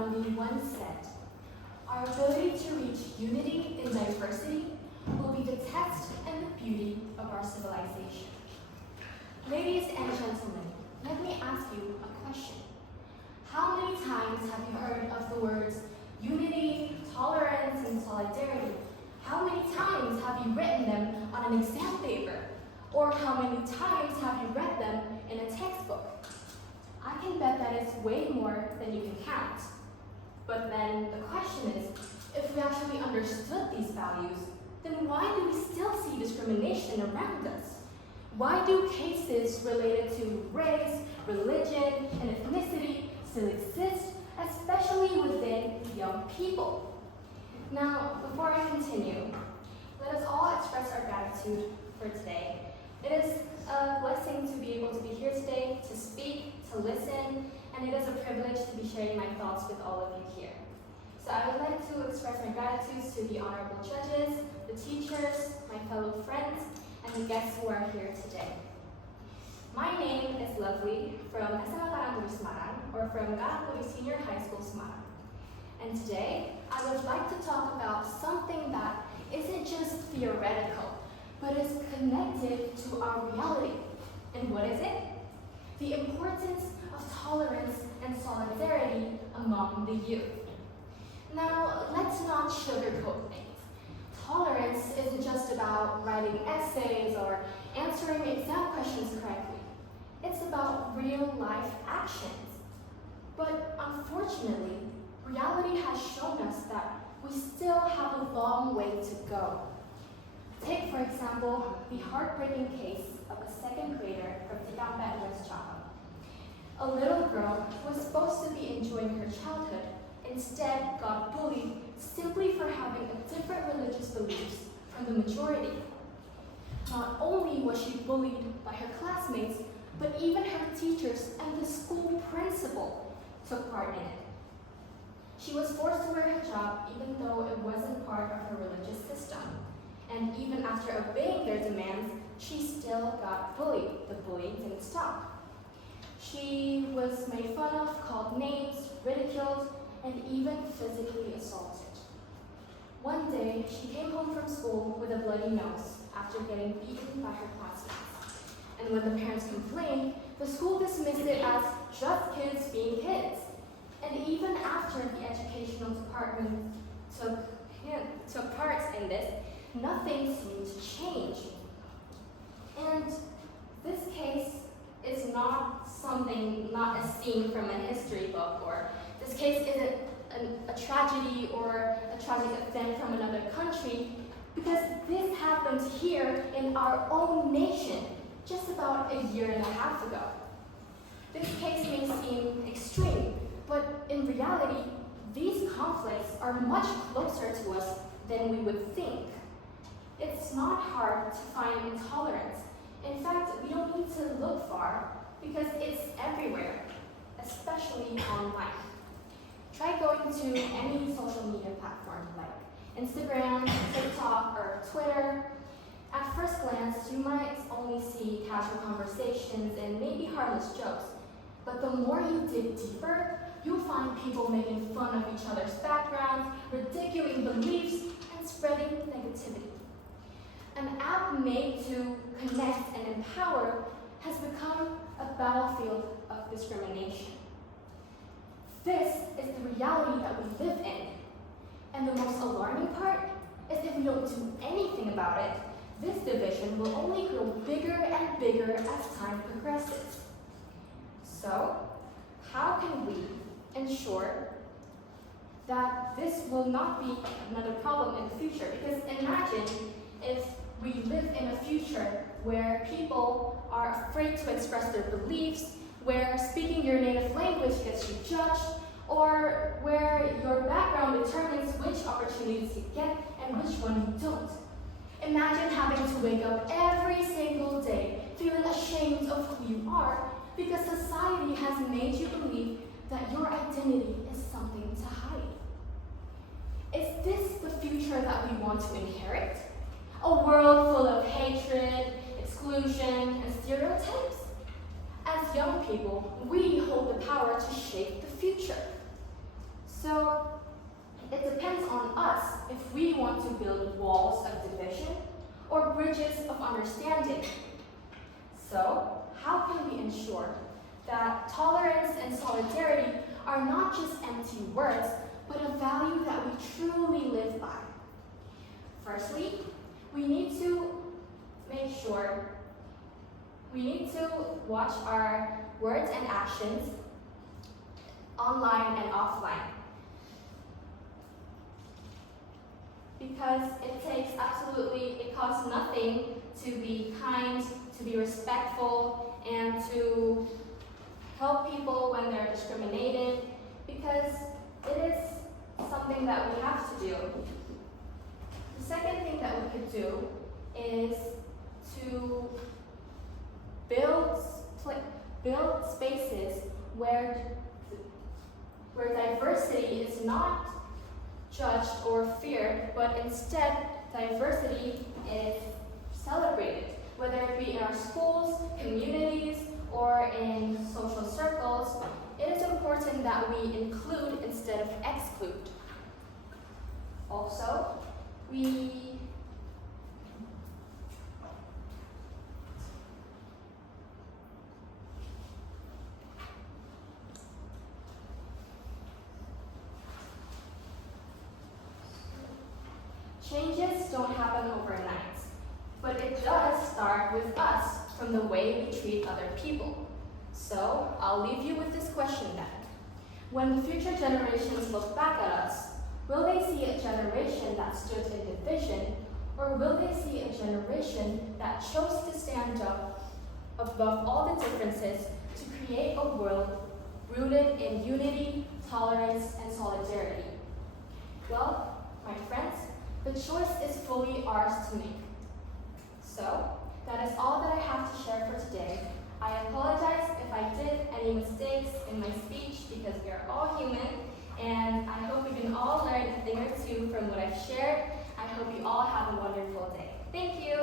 Gandhi once said, "Our ability to reach unity in diversity will be the test and the beauty of our civilization." Ladies and gentlemen, let me ask you a question. How many times have you heard of the words unity, tolerance, and solidarity? How many times have you written them on an exam paper? Or how many times have you read them in a textbook? I can bet that it's way more than you can count. But then the question is, if we actually understood these values, then why do we still see discrimination around us? Why do cases related to race, religion, and ethnicity still exist, especially within young people? Now, before I continue, let us all express our gratitude for today. It is a blessing to be able to be here today, to speak, to listen, and it is a privilege to be sharing my thoughts with all of you here. So I would like to express my gratitude to the honorable judges, the teachers, my fellow friends, and the guests who are here today. My name is Lovely from SMA Karangturi Semarang, or from Karangturi Senior High School Semarang. And today, I would like to talk about something that isn't just theoretical, but is connected to our reality. And what is it? The importance of tolerance and solidarity among the youth. Now, let's not sugarcoat things. Tolerance isn't just about writing essays or answering exam questions correctly. It's about real-life actions. But unfortunately, reality has shown us that we still have a long way to go. Take, for example, the heartbreaking case of a second grader from Cikampek, West Java. A little girl who was supposed to be enjoying her childhood instead got bullied simply for having a different religious beliefs from the majority. Not only was she bullied by her classmates, but even her teachers and the school principal took part in it. She was forced to wear hijab even though it wasn't part of her religious system. And even after obeying their demands, she still got bullied. The bullying didn't stop. She was made fun of, called names, ridiculed, and even physically assaulted. One day, she came home from school with a bloody nose after getting beaten by her classmates. And when the parents complained, the school dismissed it as just kids being kids. And even after the educational department took part in this, nothing seemed to change. And this case is not a scene from a history book, or this case isn't a tragedy or a tragic event from another country, because this happened here in our own nation just about a year and a half ago. This case may seem extreme, but in reality, these conflicts are much closer to us than we would think. It's not hard to find intolerance. In fact, we don't need to look far because it's everywhere, especially online. Try going to any social media platform like Instagram, TikTok, or Twitter. At first glance, you might only see casual conversations and maybe harmless jokes. But the more you dig deeper, you'll find people making fun of each other's backgrounds, ridiculing beliefs, and spreading negativity. An app made to connect and empower has become a battlefield of discrimination. This is the reality that we live in. And the most alarming part is if we don't do anything about it, this division will only grow bigger and bigger as time progresses. So, how can we ensure that this will not be another problem in the future? Because imagine if we live in a future where people are afraid to express their beliefs, where speaking your native language gets you judged, or where your background determines which opportunities you get and which one you don't. Imagine having to wake up every single day feeling ashamed of who you are because society has made you believe that your identity is something to hide. Is this the future that we want to inherit? A world full of hatred, exclusion, and stereotypes? As young people, we hold the power to shape the future. So it depends on us if we want to build walls of division or bridges of understanding. So how can we ensure that tolerance and solidarity are not just empty words, but a value that we truly live by? Firstly, we need to watch our words and actions online and offline. Because it costs nothing to be kind, to be respectful, and to help people when they're discriminated, because it is something that we have to do. The second thing that we could do is to build spaces where diversity is not judged or feared, but instead diversity is celebrated, whether it be in our schools, communities, or in social circles. It is important that we include instead of exclude. Also, changes don't happen overnight, but it does start with us from the way we treat other people. So I'll leave you with this question then. When the future generations look back at us, will they see a generation that stood in division, or will they see a generation that chose to stand up above all the differences to create a world rooted in unity, tolerance, and solidarity? Well, my friends, the choice is fully ours to make. So, that is all that I have to share for today. I apologize if I did any mistakes in my speech because we are all human, and I hope we can all learn a thing or two from what I've shared. I hope you all have a wonderful day. Thank you.